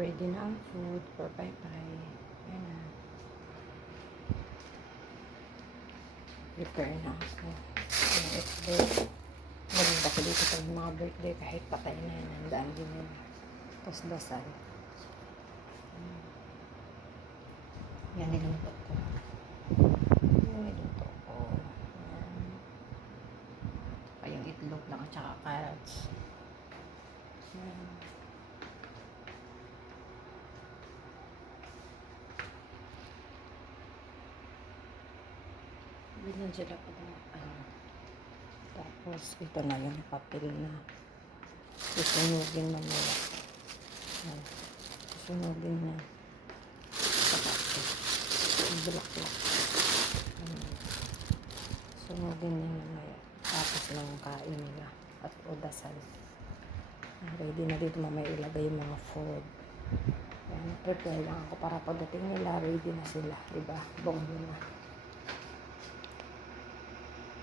ready na ang food for bye-bye. Ayan na. Prepare na ako. Ayan, it's day. Maganda ko dito pag mga birthday kahit patay na yan. Handaan din yun. Tapos dasal. Yan niluto ko. Yan niluto ko. Ayan. Ay, yung itlog lang at saka carrots. Ayan. Ganyan sila pag. Tapos ito na yung papel na susunugin mamaya. Ayan. Susunugin na sa papel. Yung bulaklak. Sunugin na mamaya. Tapos lang kain nila. At. Ah, Ready na dito mamaya ilagay yung mga food. Ayan, prepare lang ako para pagdating nila, ready na sila. Diba? Bonggo na.